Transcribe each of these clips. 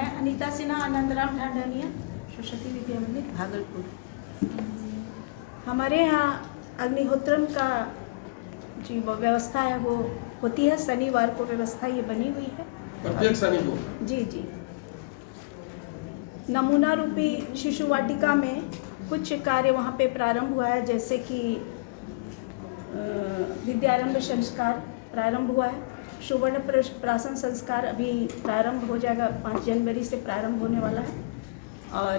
मैं अनीता सिन्हा आनंदराम ढांढानिया, सरस्वती विद्या मंदिर भागलपुर। हमारे यहाँ अग्निहोत्रम का जो व्यवस्था है वो होती है। शनिवार को व्यवस्था ये बनी हुई है, प्रत्येक शनि को। जी जी। नमूना रूपी शिशु वाटिका में कुछ कार्य वहाँ पे प्रारंभ हुआ है, जैसे कि विद्यारंभ संस्कार प्रारंभ हुआ है। सुवर्ण प्राशन संस्कार अभी प्रारंभ हो जाएगा, 5 जनवरी से प्रारंभ होने वाला है। और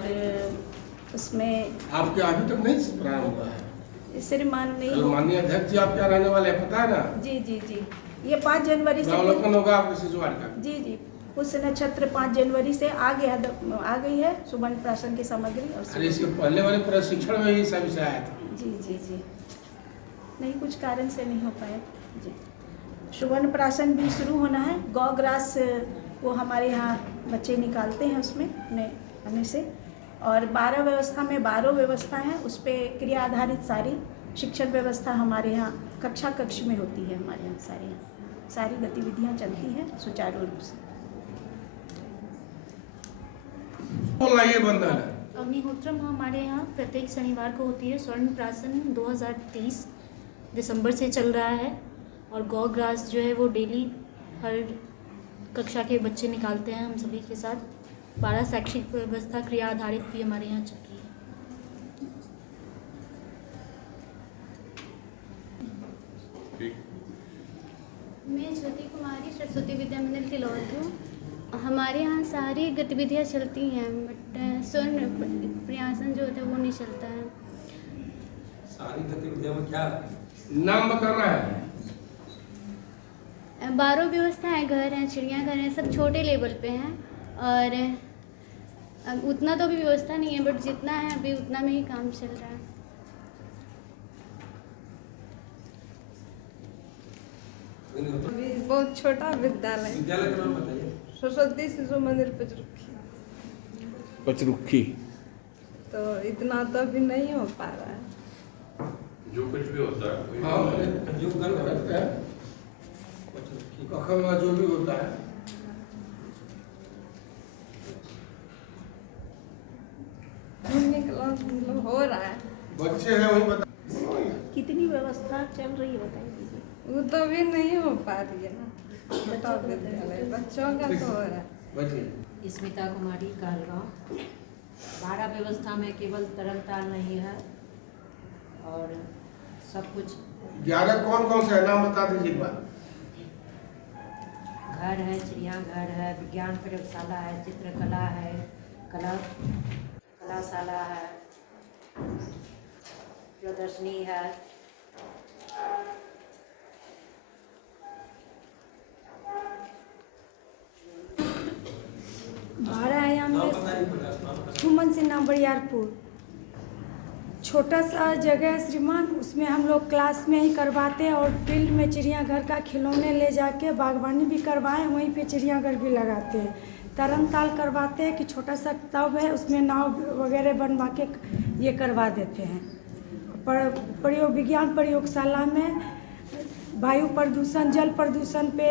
उसमें आपके अभी तक नहीं प्रारंभ हुआ है? श्रीमान नहीं, माननीय अध्यक्ष जी आपके रहने वाले हैं, पता है ना? जी जी जी। ये 5 जनवरी से अवलोकन होगा आपके शिशु वाटिका। जी जी। उस नक्षत्र 5 जनवरी से आ गई है सुवर्ण प्राशन की सामग्री। और अरे इसके पहले वाले प्रशिक्षण में ही सब विषय आया था। जी जी जी। नहीं, कुछ कारण से नहीं हो पाया जी। सुवर्ण प्राशन भी शुरू होना है। गौ ग्रास वो हमारे यहाँ बच्चे निकालते हैं उसमें हमें से। और 12 व्यवस्था में 12 व्यवस्था है, उस पर क्रिया आधारित सारी शिक्षण व्यवस्था हमारे यहाँ कक्षा कक्ष में होती है। हमारे यहाँ सारी गतिविधियाँ चलती हैं सुचारू रूप से। ये बंधन है। अग्निहोत्रम हमारे यहाँ प्रत्येक शनिवार को होती है। स्वर्ण प्राशन 2023 दिसंबर से चल रहा है। और गौ ग्रास जो है वो डेली हर कक्षा के बच्चे निकालते हैं हम सभी के साथ। 12 शैक्षिक व्यवस्था क्रिया आधारित भी हमारे यहाँ चल रही है। मैं ज्योति कुमारी, सरस्वती विद्या मंदिर तिलौर हूँ। हमारे यहाँ सारी गतिविधियाँ चलती हैं, बट स्वर्ण प्राशन जो होता है वो नहीं चलता है। सारी गतिविधियों में क्या नाम बताना है? 12 व्यवस्थाएँ, घर हैं, चिड़ियाघर हैं, सब छोटे लेवल पे हैं। और अब उतना तो अभी व्यवस्था नहीं है, बट जितना है अभी उतना में ही काम चल रहा है। बहुत छोटा विद्यालय। विद्यालय का नाम बताइए। सरस्वती शिशु मंदिर पचरुखी। तो इतना तो अभी नहीं हो पा रहा है। जो कुछ भी होता है हाँ, जो गर्व करते हैं कखन जो भी होता है। निकला मतलब हो रहा है। बच्चे हैं वही बता। कितनी व्यवस्था चल रही है बताइए दीजिए। वो तो अभी नहीं हो पा रही है ना। छोटा विद्यालय बच्चों का तो हो रहा है। बच्चे स्मिता कुमारी कहलगांव। 12 व्यवस्था में केवल तरनताल नहीं है और सब कुछ। 11 कौन कौन से है नाम बता दीजिए एक बार। घर है, चिड़ियाघर है, विज्ञान प्रयोगशाला है, चित्रकला है, कलाशाला है, प्रदर्शनी है। आयाम में सुमन सिन्हा बरियारपुर। छोटा सा जगह है श्रीमान, उसमें हम लोग क्लास में ही करवाते हैं। और फील्ड में चिड़ियाघर का खिलौने ले जाके बागवानी भी करवाएं, वहीं पे चिड़ियाघर भी लगाते हैं। तरनताल करवाते हैं कि छोटा सा तब है, उसमें नाव वगैरह बनवा के ये करवा देते हैं। विज्ञान प्रयोगशाला में वायु प्रदूषण, जल प्रदूषण पे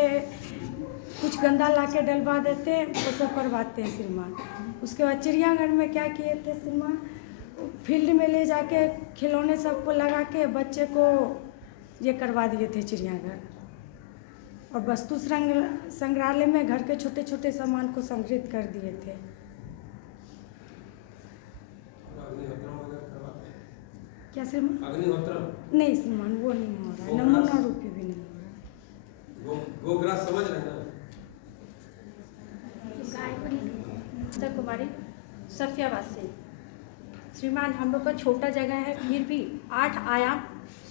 कुछ गंदा ला के डलवा देते हैं, वो सब करवाते हैं श्रीमान। उसके बाद चिड़ियाघर में क्या किए थे श्रीमान, फील्ड में ले जाके खिलौने सबको लगा के बच्चे को ये करवा दिए थे चिड़ियाघर। और वस्तु संग्रहालय में घर के छोटे छोटे सामान को संग्रहित कर दिए थे। क्या श्रीमान? अग्निहोत्रम नहीं श्रीमान, वो नहीं हो रहा है। नमूना रूपी भी नहीं हो रहा है। गोग्रास समझ रहे हैं? कुमारी सफियाबाद से। श्रीमान, हम लोग का छोटा जगह है, फिर भी 8 आयाम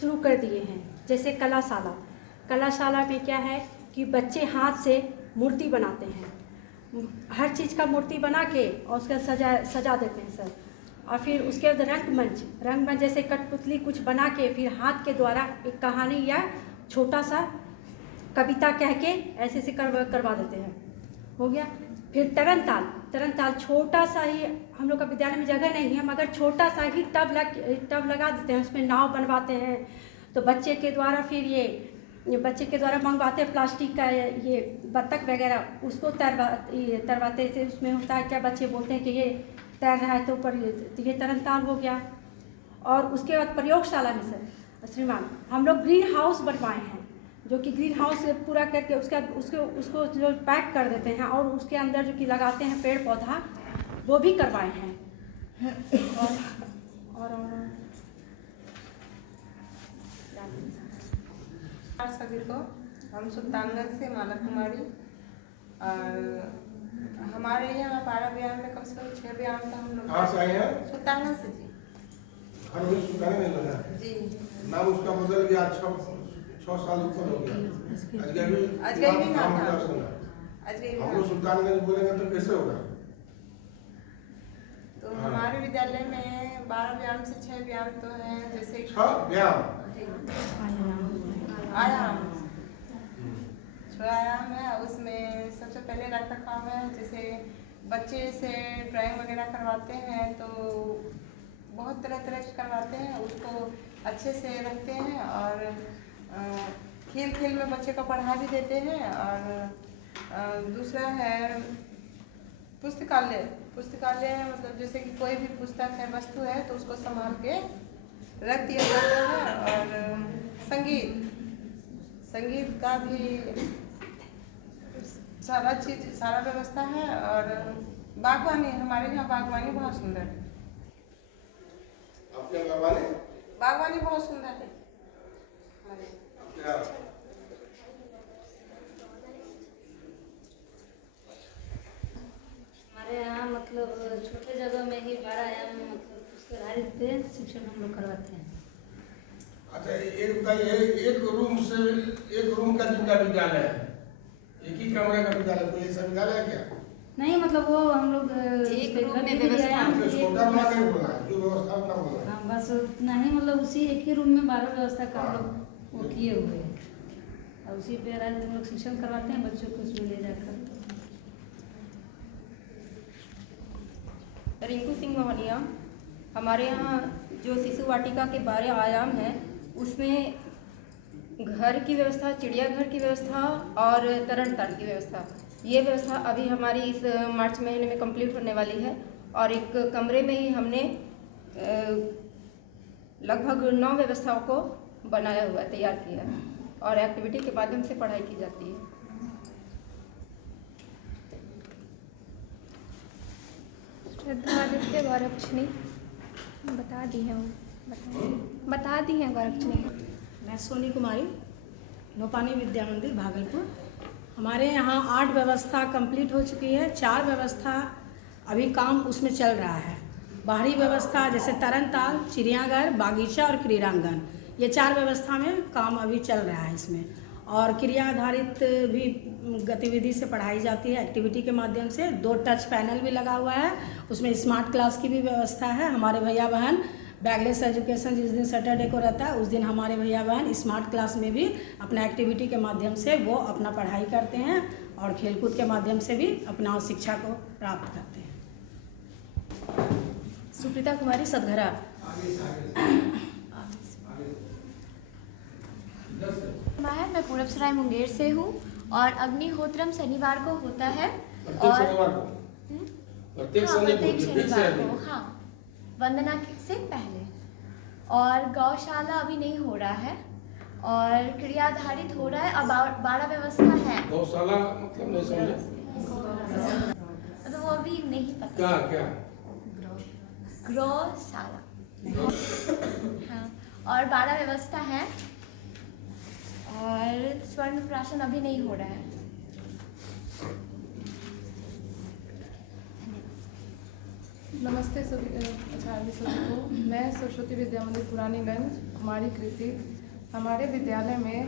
शुरू कर दिए हैं। जैसे कलाशाला में क्या है कि बच्चे हाथ से मूर्ति बनाते हैं, हर चीज़ का मूर्ति बना के और उसका सजा देते हैं सर। और फिर उसके बाद रंगमंच जैसे कठपुतली कुछ बना के फिर हाथ के द्वारा एक कहानी या छोटा सा कविता कह के ऐसे से करवा देते हैं। हो गया। फिर तरनताल छोटा सा ही, हम लोग का विद्यालय में जगह नहीं है, मगर छोटा सा ही टब लगा देते हैं, उसमें नाव बनवाते हैं। तो बच्चे के द्वारा फिर ये ये बच्चे के द्वारा मंगवाते हैं प्लास्टिक का ये बत्तख वगैरह, उसको तरवाते थे। उसमें होता है क्या, बच्चे बोलते हैं कि ये तैर रहा है तो ऊपर ये तरनताल हो गया। और उसके बाद प्रयोगशाला में सर श्रीमान हम लोग ग्रीन हाउस बनवाए हैं, जो कि ग्रीन हाउस पूरा करके उसको जो पैक कर देते हैं और उसके अंदर जो कि लगाते हैं पेड़ पौधा, वो भी करवाए हैं। और सभी को, हम सुल्तानगंज से माला कुमारी, और हमारे यहाँ 12 व्यायाम में कम से कम 6 व्यायाम तो हम लोग। कहाँ से आए हैं? सुल्तानगंज से जी। घर में सुल्तानगंज में है जी। नाम उसका बदल गया, 6 साल ऊपर हो गया। अजगैबी नाम था। हम लोग सुल्तानगंज बोलेंगे तो कैसे होगा? तो हमारे विद्यालय में 12 व्यायाम से 6 व्यायाम तो हैं, जैसे 6 व्यायाम आयाम 6 आयाम है। उसमें सबसे पहले रख रखाव है, जैसे बच्चे से ड्राइंग वगैरह करवाते हैं तो बहुत तरह तरह के करवाते हैं, उसको अच्छे से रखते हैं। और खेल खेल में बच्चे को पढ़ा भी देते हैं। और दूसरा है पुस्तकालय। पुस्तकालय मतलब जैसे कि कोई भी पुस्तक है, वस्तु है, तो उसको संभाल के रख दिया जाता है। और संगीत का भी सारा व्यवस्था है। और बागवानी, हमारे यहाँ बागवानी बहुत सुंदर है। आपके बागवानी? बागवानी बहुत सुंदर है। हमारे यहाँ मतलब छोटे जगह में ही 12 आयाम मतलब उसके आधारित पे शिक्षण हम लोग करवाते हैं। अच्छा, एक बताइए, एक रूम का जिनका विद्यालय है, एक ही कमरे का विद्यालय, कोई ऐसा विद्यालय है क्या? नहीं, मतलब वो हम लोग एक रूम में व्यवस्था छोटा बना नहीं बोला है, जो व्यवस्था अपना बोला है। हाँ, बस उतना ही, मतलब उसी एक ही रूम में 12 व्यवस्था का हम लोग वो किए हुए हैं और उसी पे आधारित हम लोग शिक्षण करवाते हैं बच्चों को उसमें ले जाकर। रिंकू सिंह मोहनिया। हमारे यहाँ जो शिशु वाटिका के 12 आयाम हैं, उसमें घर की व्यवस्था, चिड़ियाघर की व्यवस्था और तरणताल की व्यवस्था, ये व्यवस्था अभी हमारी इस मार्च महीने में कंप्लीट होने वाली है। और एक कमरे में ही हमने लगभग 9 व्यवस्थाओं को बनाया हुआ, तैयार किया है और एक्टिविटी के माध्यम से पढ़ाई की जाती है। श्रद्धादित्य गौरक्षणी बता दी हैं गौरक्षणी। मैं सोनी कुमारी, नौपानी विद्या मंदिर भागलपुर। हमारे यहाँ 8 व्यवस्था कंप्लीट हो चुकी है, 4 व्यवस्था अभी काम उसमें चल रहा है। बाहरी व्यवस्था जैसे तरनताल, चिड़ियाघर, बागीचा और क्रीड़ांगन, ये 4 व्यवस्था में काम अभी चल रहा है इसमें। और क्रिया आधारित भी गतिविधि से पढ़ाई जाती है, एक्टिविटी के माध्यम से। 2 टच पैनल भी लगा हुआ है, उसमें स्मार्ट क्लास की भी व्यवस्था है। हमारे भैया बहन बैगलेस एजुकेशन जिस दिन सैटरडे को रहता है, उस दिन हमारे भैया बहन स्मार्ट क्लास में भी अपना एक्टिविटी के माध्यम से वो अपना पढ़ाई करते हैं और खेलकूद के माध्यम से भी अपना शिक्षा को प्राप्त करते हैं। सुप्रीता कुमारी सदघरा। मैं पूरबसराय मुंगेर से हूँ और अग्निहोत्रम शनिवार को होता है। और प्रत्येक शनिवार को, हाँ, वंदना से पहले। और गौशाला अभी नहीं हो रहा है और क्रिया आधारित हो रहा है। अब 12 व्यवस्था है। गौशाला मतलब नहीं समझे? तो वो अभी नहीं पता। क्या? गौशाला। हाँ, और 12 व्यवस्था है और स्वर्ण प्राशन अभी नहीं हो रहा है। नमस्ते सभी को। मैं सरस्वती विद्या मंदिर पुरानीगंज कुमारी कृति। हमारे विद्यालय में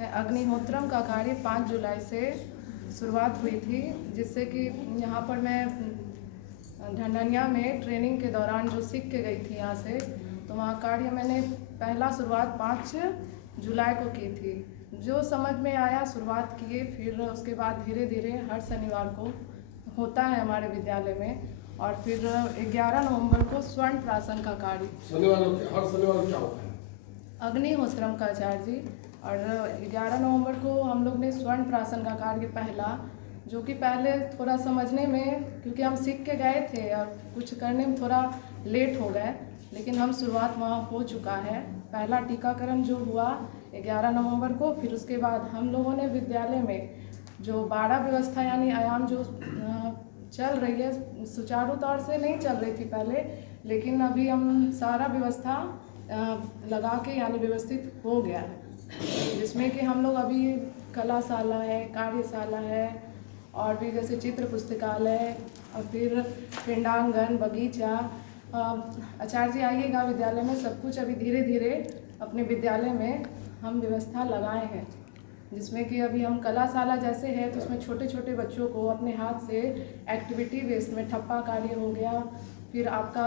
अग्निहोत्रम का कार्य 5 जुलाई से शुरुआत हुई थी, जिससे कि यहाँ पर मैं ढंढनिया में ट्रेनिंग के दौरान जो सीख के गई थी यहाँ से, तो वहाँ कार्य मैंने पहला शुरुआत 5 जुलाई को की थी। जो समझ में आया शुरुआत किए, फिर उसके बाद धीरे धीरे हर शनिवार को होता है हमारे विद्यालय में। और फिर 11 नवंबर को स्वर्ण प्राशन का कार्य हर शनिवार क्या होता है? अग्निहोत्रम का आचार्य जी और 11 नवंबर को हम लोग ने स्वर्ण प्राशन का कार्य पहला, जो कि पहले थोड़ा समझने में, क्योंकि हम सीख के गए थे और कुछ करने में थोड़ा लेट हो गए, लेकिन हम शुरुआत वहाँ हो चुका है। पहला टीकाकरण जो हुआ 11 नवंबर को, फिर उसके बाद हम लोगों ने विद्यालय में जो 12 व्यवस्था यानी आयाम जो चल रही है, सुचारू तौर से नहीं चल रही थी पहले, लेकिन अभी हम सारा व्यवस्था लगा के यानी व्यवस्थित हो गया है, जिसमें कि हम लोग अभी कलाशाला है, कार्यशाला है, और भी जैसे चित्र पुस्तकालय और फिर पिंडांगन, बगीचा। आचार्य जी आइएगा विद्यालय में, सब कुछ अभी धीरे धीरे अपने विद्यालय में हम व्यवस्था लगाए हैं, जिसमें कि अभी हम कलाशाला जैसे है तो उसमें छोटे छोटे बच्चों को अपने हाथ से एक्टिविटी बेस्ड में ठप्पा कार्य हो गया, फिर आपका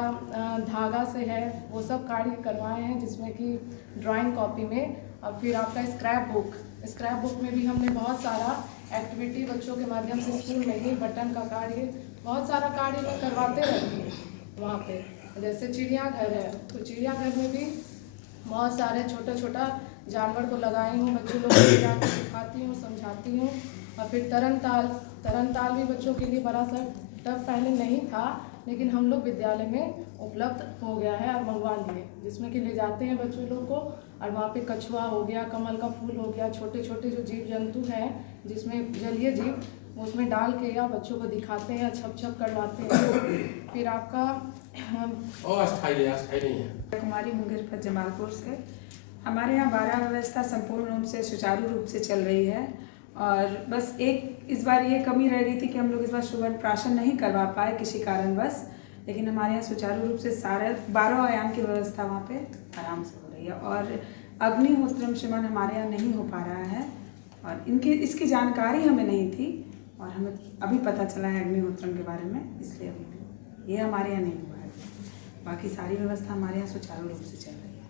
धागा से है वो सब कार्य करवाए हैं, जिसमें कि ड्राइंग कॉपी में, और फिर आपका स्क्रैप बुक में भी हमने बहुत सारा एक्टिविटी बच्चों के माध्यम से स्कूल में ही बटन का कार्य, बहुत सारा कार्य लोग करवाते रहते हैं वहाँ पे। जैसे चिड़ियाघर है तो चिड़ियाघर में भी बहुत सारे छोटा जानवर को लगाई हूँ, बच्चों लोगों को जाकर सिखाती हूँ, समझाती हूँ। और फिर तरनताल भी बच्चों के लिए बड़ा सा टफ पहले नहीं था, लेकिन हम लोग विद्यालय में उपलब्ध हो गया है और मंगवा लिए, जिसमें कि ले जाते हैं बच्चों लोग को, और वहाँ पे कछुआ हो गया, कमल का फूल हो गया, छोटे छोटे जो जीव जंतु हैं जिसमें जलीय जीव, उसमें डाल के या बच्चों को दिखाते हैं, छप करवाते हैं। फिर आपका अस्थायी नहीं है। कुमारी मुंगेर पर जमालपुर से हमारे यहाँ 12 व्यवस्था संपूर्ण रूप से सुचारू रूप से चल रही है, और बस एक इस बार ये कमी रह गई थी कि हम लोग इस बार सुवर्ण प्राशन नहीं करवा पाए किसी कारणवश, लेकिन हमारे यहाँ सुचारू रूप से सारे 12 आयाम की व्यवस्था वहाँ पे आराम से हो रही है। और अग्निहोत्रम श्रमण हमारे यहाँ नहीं हो पा रहा है, और इसकी जानकारी हमें नहीं थी, और हमें अभी पता चला है अग्निहोत्रम के बारे में, इसलिए अभी ये हमारे यहाँ नहीं हुआ है। बाकी सारी व्यवस्था हमारे यहाँ सुचारू रूप से चल रही है।